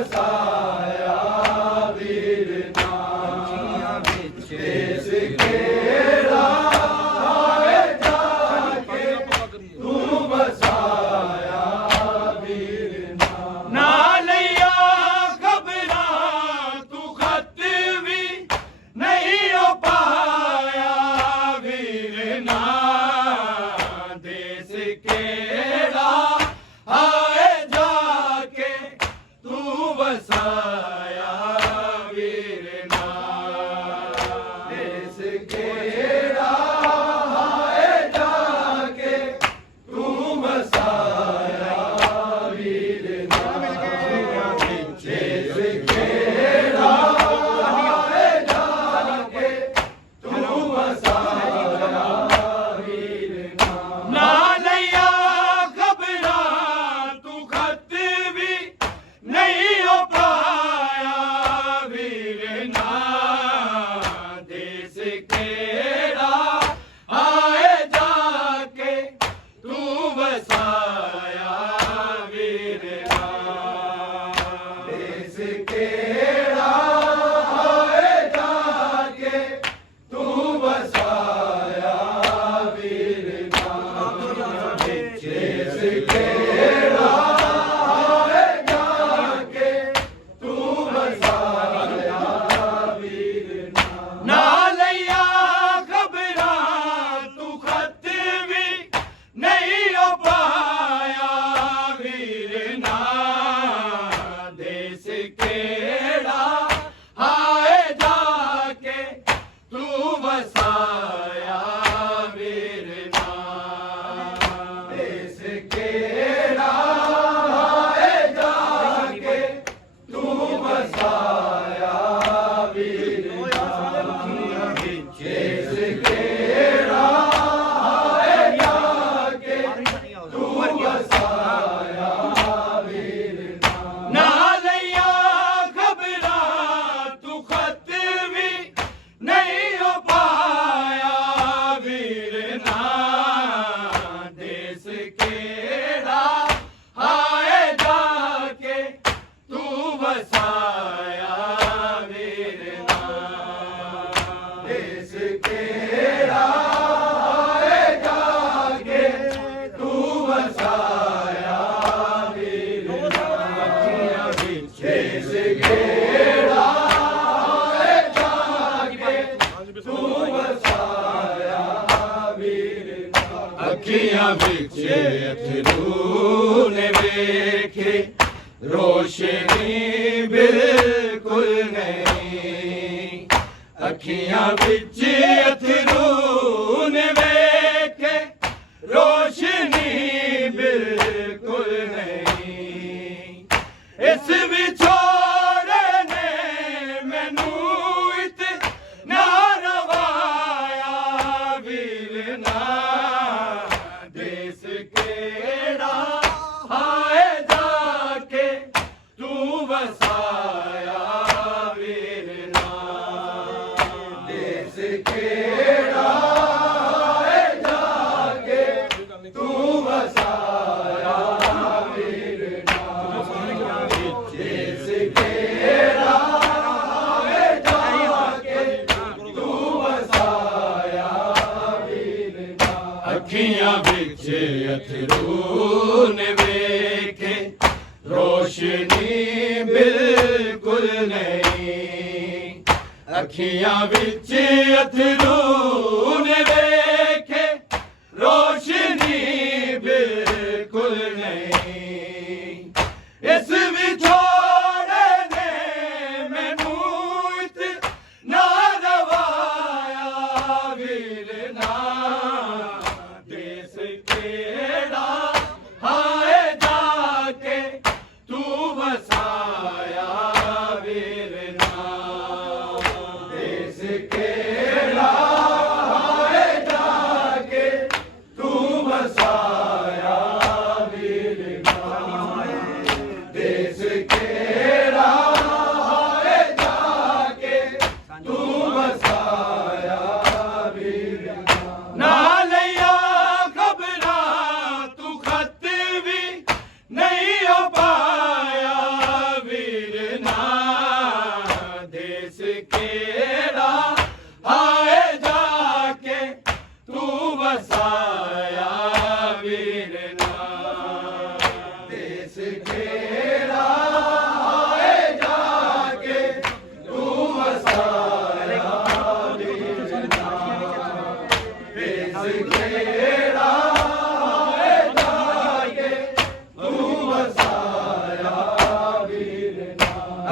ਵਸਾਇਆ ਵੀਰ ਨਾਮ ਦੇਸ ਕਿਹੜਾ ਹਾਏ ਜਾ ਕੇ ਤੂੰ ਵਸਾਇਆ ਵੀਰ ਨਾਮ ਨਾ ਲਿਆ ਖਬਰਾਂ ਤੂੰ ਖਤ ਵੀ ਨਹੀਂ ਹੋ ਪਾਇਆ ਵੀਰ ਨਾਮ ਦੇਸ ਕਿਹੜਾ ਹਾਏ ਜਾ ਕੇ ਤੂੰ ਵਸਾਇਆ ਵੀਰ ਨਾਮ ਦੇਸ ਕਿਹੜਾ ਹਾਏ ਜਾ ਕੇ ਤੂੰ ਵਸਾਇਆ ਵੀਰ ਨਾਮ ਦੇਸ ਕਿਹੜਾ ਹਾਏ ਜਾ ਕੇ ਤੂੰ ਵਸਾਇਆ ਵੀਰ ਨਾਮ ਨਾ ਲਿਆ ਖਬਰਾਂ ਤੂੰ ਖਤ ਵੀ ਨਹੀਂ ਹੋ ਪਾਇਆ ਵੀਰ ਨਾਮ ਦੇਸ ਕਿਹੜਾ ਆਏ ਜਾ ਕੇ ਤੂੰ ਵਸਾਇਆ ਵੀਰ ਨਾਮ ਦੇਸ ਕਿਹੜਾ ਆਏ ਜਾ ਕੇ ਤੂੰ ਵਸਾਇਆ ਵੀਰ ਨਾਮ ਦੇਸ ਕਿਹੜਾ ਆਏ ਜਾ ਕੇ ਤੂੰ ਵਸਾਇਆ ਵੀਰ ਨਾਮ ਨਾ ਲਿਆ ਖਬਰਾਂ ਤੂੰ ਖਤ ਵੀ ਨਹੀਂ ਹੋ ਪਾਇਆ ਵੀਰ ਨਾਮ ਦੇਸ ਕਿਹੜਾ ਹਾਏ ਜਾ ਕੇ ਤੂੰ ਵਸਾਇਆ ਵੀਰ ਨਾਮ ਦੇਸ ਕਿਹੜਾ ਹਾਏ ਜਾ ਕੇ ਤੂੰ ਵਸਾਇਆ ਵੀਰ ਨਾਮ ਦੇਸ ਕਿਹੜਾ ਹਾਏ ਜਾ ਕੇ ਤੂੰ ਵਸਾਇਆ ਵੀਰ ਨਾਮ ਨਾ ਲਿਆ ਖਬਰਾਂ ਤੂੰ ਖਤ ਵੀ ਨਹੀਂ ਹੋ ਪਾਇਆ ਵੀਰ ਨਾਮ ਦੇਸ ਕਿਹੜਾ ਹਾਏ ਜਾ ਕੇ ਤੂੰ ਵਸਾਇਆ ਵੀਰ ਨਾਮ ਦੇਸ ਕਿਹੜਾ ਹਾਏ ਜਾ ਕੇ ਤੂੰ ਵਸਾਇਆ ਵੀਰ ਨਾਮ ਦੇਸ ਕਿਹੜਾ ਹਾਏ ਜਾ ਕੇ ਤੂੰ ਵਸਾਇਆ ਵੀਰ ਨਾਮ ਅੱਖੀਆਂ ਵਿੱਚ ਅਥਰੂ ਨੇ ਵੇਖੇ ਰੋਸ਼ਨੀ ਬਿਲਕੁਲ ਨਹੀਂ ਅੱਖੀਆਂ ਵਿੱਚ ਅਥਰੂ ਨੇ ਵੇਖੇ ਰੋਸ਼ਨੀ ਬਿਲਕੁਲ ਨਹੀਂ ਇਸ ਵਿਛੋੜੇ ਨੇ ਮੈਨੂੰ ਇਤਨਾ ਰਵਾਇਆ ਵੀਰ ਨਾਮ ਦੇਸ ਕਿਹੜਾ ਹਾਏ ਜਾ ਕੇ ਤੂੰ ਵਸਾਇਆ ਵੀਰ ਨਾਮ ਦੇਸ ਕਿਹੜਾ ਹਾਏ ਜਾ ਕੇ ਤੂੰ ਵਸਾਇਆ ਵੀਰ ਨਾਮ ਦੇਸ ਕਿਹੜਾ ਹਾਏ ਜਾ ਕੇ ਤੂੰ ਵਸਾਇਆ ਵੀਰ ਨਾਮ ਅੱਖੀਆਂ ਵਿੱਚ ਅਥਰੂ ਨੇ ਵੇਖੇ ਰੋਸ਼ਨੀ ਬਿਲਕੁਲ ਨਹੀਂ ਅੱਖੀਆਂ ਵਿੱਚ ਅਥਰੂ ਨੇ ਵੇਖੇ ਰੋਸ਼ਨੀ ਬਿਲਕੁਲ ਨਹੀਂ ਇਸ ਵਿਛੋੜੇ ਨੇ ਮੈਨੂੰ ਇਤਨਾ ਰਵਾਇਆ ਵੀਰ ਨਾਮ ਦੇਸ ਕਿਹੜਾ ਹਾਏ ਜਾ ਕੇ ਤੂੰ ਵਸਾਇਆ ਵੀਰ ਨਾਮ ਦੇਸ ਕਿਹੜਾ ਹਾਏ ਜਾ ਕੇ ਤੂੰ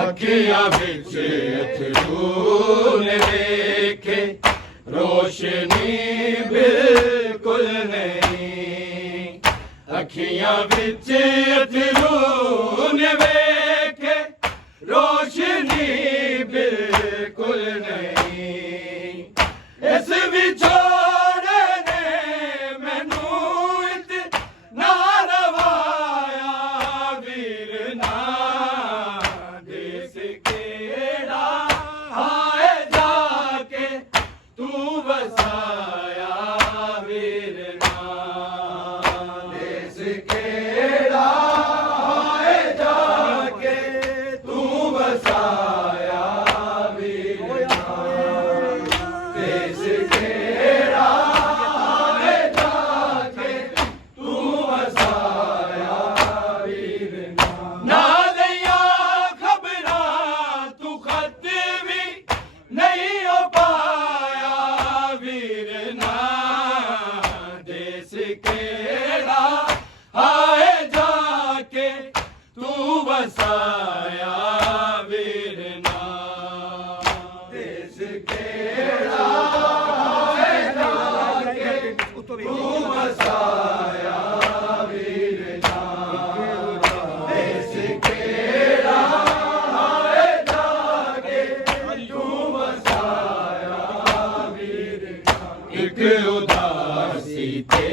अखियां विच अथरू ने वेखे रोशनी बिल्कुल नहीं अखियां विच अथरू ने वेखे रोशनी बिल्कुल नहीं इस विछोड़े ने मैनू इतना रवाया वीर ना देस केड़ा हाय जाके तू वसाया वीर ना देस केड़ा हाय जाके तू वसाया वीर ना देस केड़ा हाय जाके तू वसाया वीर ना ना लिया खबरां तू खत भी नहीं हो पाया वीर ना देस केड़ा हाय जाके तू वसाया वीर ना देस केड़ा हाय जाके तू वसाया वीर ना देस केड़ा हाय जाके तू वसाया वीर ना एक उदासी ते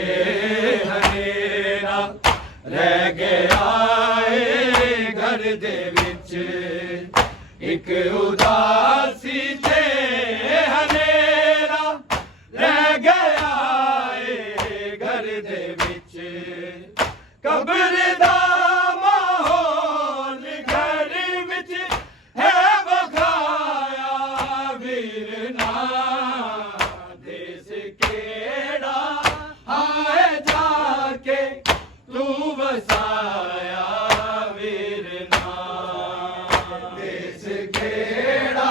हनेरा रह गया ए घर दे विच एक उदासी ते हनेरा रह गया ए घर दे विच कब्र दा माहौल घर विच है वखाया वीर ना देस केड़ा हाय जाके तू वसाया वीर ना देस केड़ा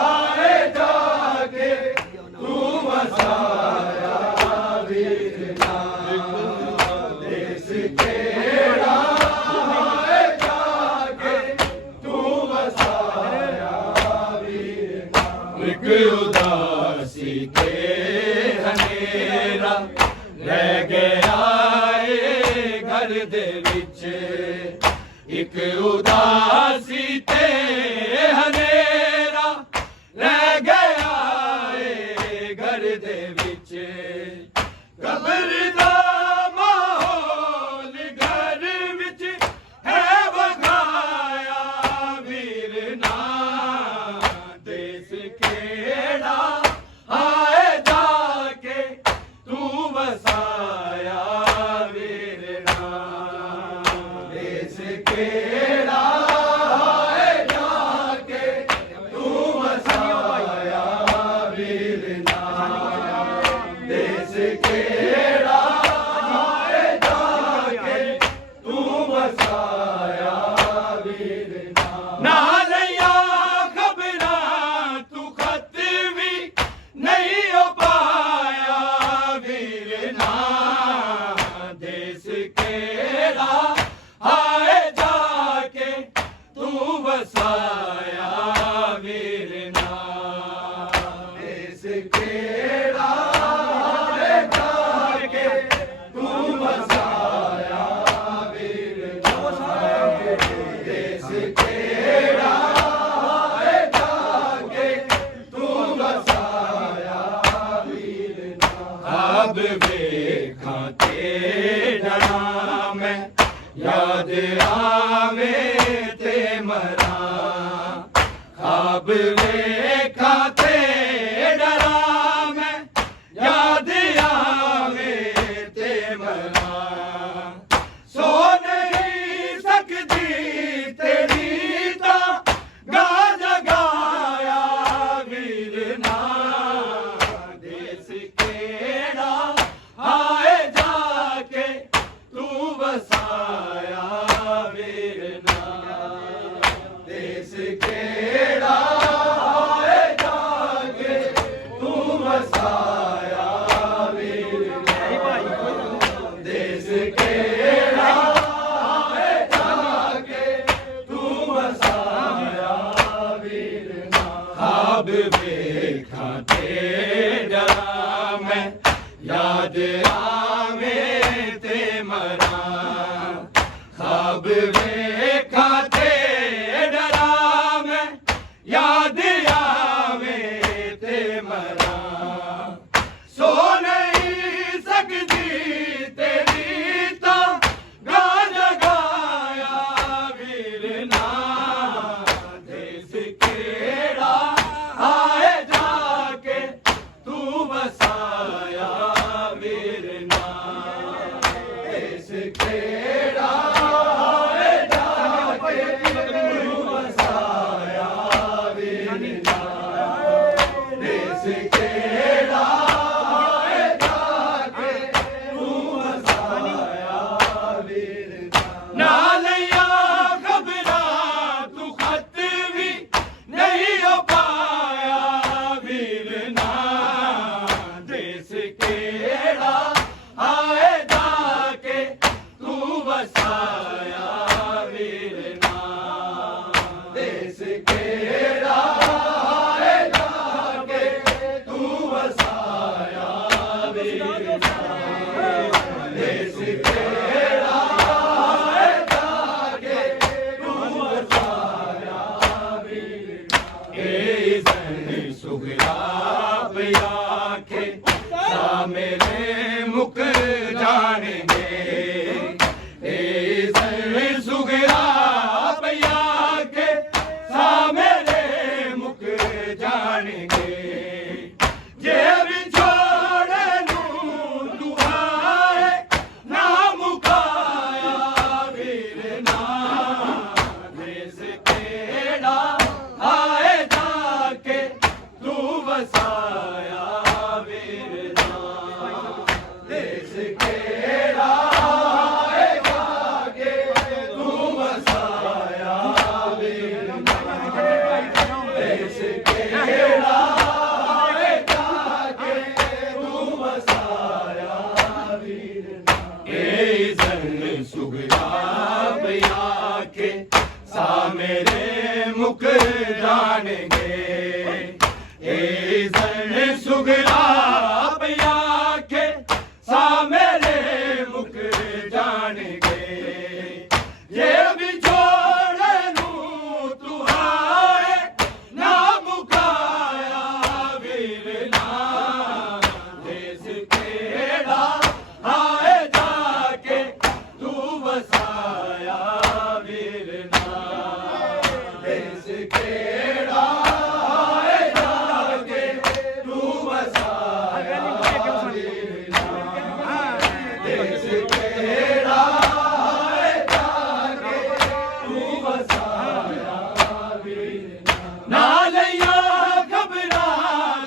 हाय जाके तू वसाया वीर ना देस केड़ा हाय जाके तू वसाया वीर ना एक उदासी के हनेरा रह गया ए घर दे विच एक उदासी ते हनेरा रह गया ए घर दे विच कब्र दा माहौल घर विच है वखाया वीर ना देस केड़ा हाय जाके तू वसाया वीर ना देस केड़ा हाय जाके तू वसाया वीर ना देस केड़ा हाय जाके तू वसाया वीर ना ना लिया खबरां तू खत भी नहीं हो पाया वीर ना देस केड़ा हाय जाके तू वसाया वीर ना देस केड़ा हाय जाके तू वसाया वीर ना देस केड़ा हाय जाके तू वसाया वीर ना अब वेखां ते डरा मैं याद आवे ते मरा ख्वाब वेखां ते डरा मैं याद आवे ते मरा सो नहीं सकती तेरी ता गा जगाया वीर ना देस केड़ा हाय जाके तू वसाया वीर ना देस केड़ा हाय जाके तू वसाया वीर ना देस केड़ा हाय जाके तू वसाया ख्वाब वेखा ते डरा मैं याद आवे ते मरा ख्वाब वेखा ते डरा मैं याद आवे ते मरा सो नहीं सकती तेरी ता गान गाया वीरना देश केड़ा आए जाके तू बसाया वीरना देश केड़ा आए जाके तू बसाया वीरना देश केड़ा आए जाके तू बसाया वीरना नालिया खबरा तू खत भी नहीं हो पाया वीरना देश केड़ा आए जाके तू बसाया वीरना देश केड़ा आए जाके तू बसाया वीरना देश केड़ा आए जाके तू बसाया वीरना ए जन सुगरा पिया के सा मेरे मुक जानेंगे ए जन सुगरा पिया के सा मेरे मुक जानेंगे जे विछोड़ नूं दुआए ना मुकाया वीरना देश केड़ा आए जाके तू बसाया वीरना देश केड़ा आए जाके तू बसाया वीरना देश केड़ा आए जाके तू बसाया वीरना ए जन सुगरा पिया के सा मेरे मुक जानेंगे ए जन सुगरा पिया के सा मेरे मुक जानेंगे ये बिछोड़ नूं तू आए ना मुकाया वीरना देश केड़ा आए जाके तू बसाया वीरना देश केड़ा आए जाके तू बसाया वीरना देश केड़ा आए जाके तू बसाया वीरना नालिया खबरा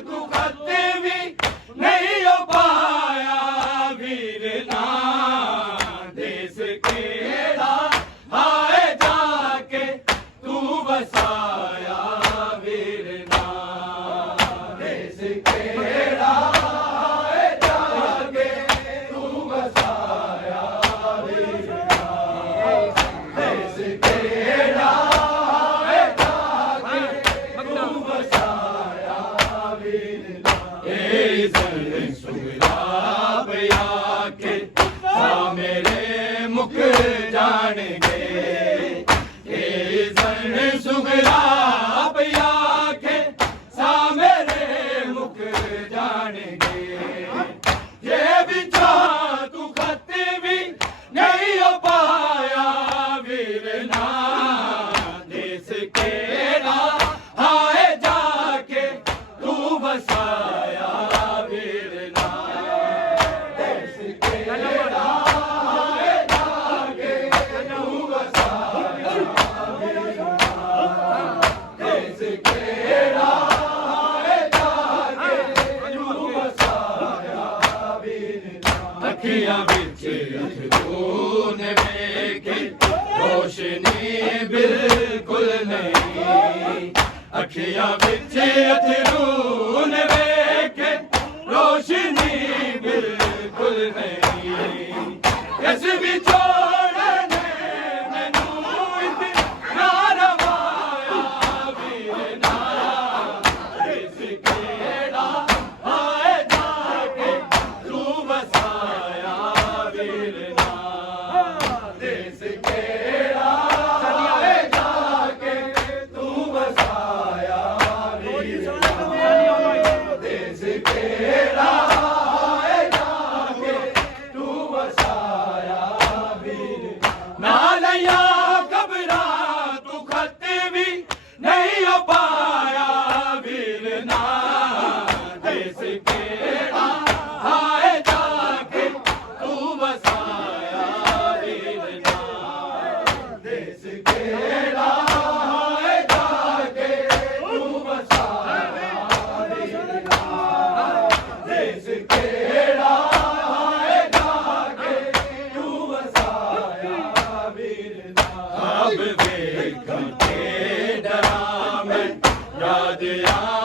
तू खत भी नहीं हो पाया वीरना देश केड़ा आए जाके तू बसाया वीरना देश केड़ा आए जाके तू बसाया वीरना देश केड़ा आए जाके तू बसाया वीरना ए जन सुगरा पिया के सा मेरे मुक जानेंगे ए जन सुगरा पिया के सा मेरे मुक जानेंगे ये बिछा तू खत भी नहीं हो पाया वीरना देश केड़ा आए जाके तू बसाया वीरना देश केड़ा आए जाके तू बसाया वीरना देश केड़ा आए जाके तू बसाया वीरना अखियां बिच अथरू ने वेखे रोशनी बिल्कुल नहीं अखियां बिच अथरू ने वेखे रोशनी बिल्कुल नहीं इस बिछोड़ ने मैनू इतना रवाया वीरना ਰਾਜਿਆਂ